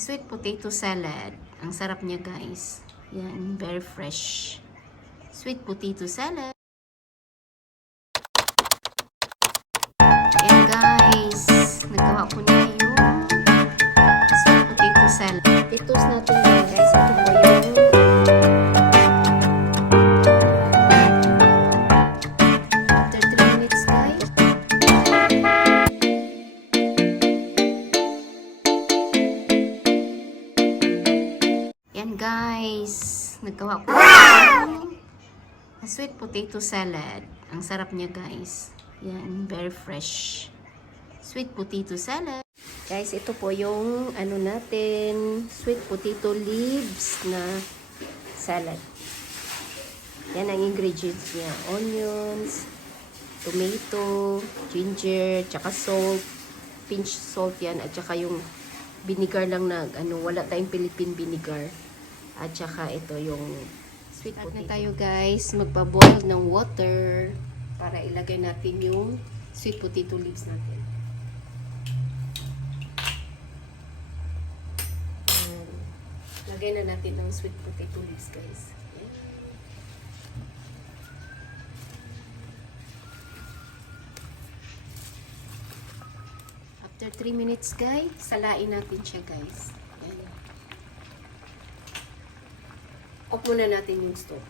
Sweet potato salad. Ang sarap niya, guys. Yan, very fresh. Sweet potato salad. Yan, guys. Nagawa ko na yung sweet potato salad. I-toast natin yan, guys. Ito po yung after 3 minutes, guys. Yan, guys. Nagawa ko yung sweet potato salad. Ang sarap niya, guys. Yan, very fresh. Sweet potato salad. Guys, ito po yung ano natin, sweet potato leaves na salad. Yan ang ingredients niya. Onions, tomato, ginger, tsaka salt, pinch salt yan, at tsaka yung vinegar lang na, wala tayong Philippine vinegar. At tsaka ito yung sweet potato. At na tayo, guys, magpa-boil ng water para ilagay natin yung sweet potato leaves natin. Lagay na natin ng sweet potato leaves, guys. Ayan. After 3 minutes, guys, salain natin siya, guys. Ayan. Off muna natin yung stove.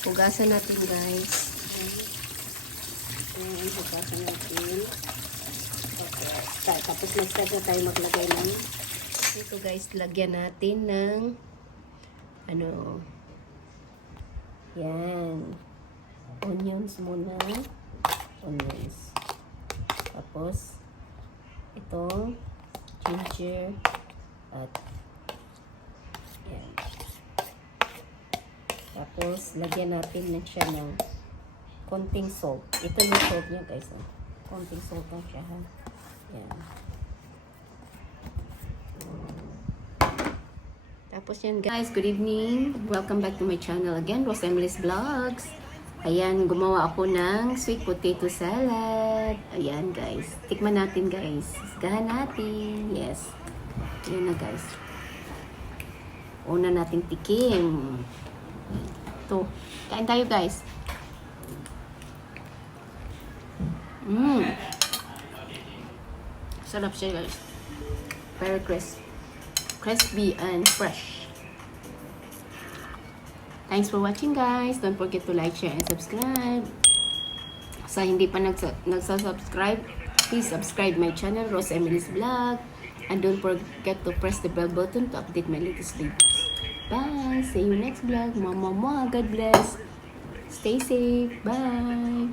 Hugasan natin, guys. Ayan, hugasan natin. Okay. Tapos mag-start na tayo maglagay ng ito, guys, lagyan natin ng yan, onions muna. Onions. Tapos ito, ginger, at yan. Tapos, lagyan natin na siya ng konting salt. Ito yung salt niya, guys. Konting salt lang siya, ha? Yan. Tapos yan, guys. Good evening. Welcome back to my channel again, Rose Emily's Vlogs. Ayan, gumawa ako ng sweet potato salad. Ayan, guys. Tikman natin, guys. Isgahan natin. Yes. Ayan na, guys. Una natin tikim. Ito. Kain tayo, guys. Sarap siya, guys. Very crisp. Crispy and fresh. Thanks for watching, guys. Don't forget to like, share, and subscribe. Sa hindi pa nagsasubscribe, please subscribe my channel, Rose Emily's Vlog. And don't forget to press the bell button to update my latest videos. Bye. See you next vlog. Mama, God bless. Stay safe. Bye.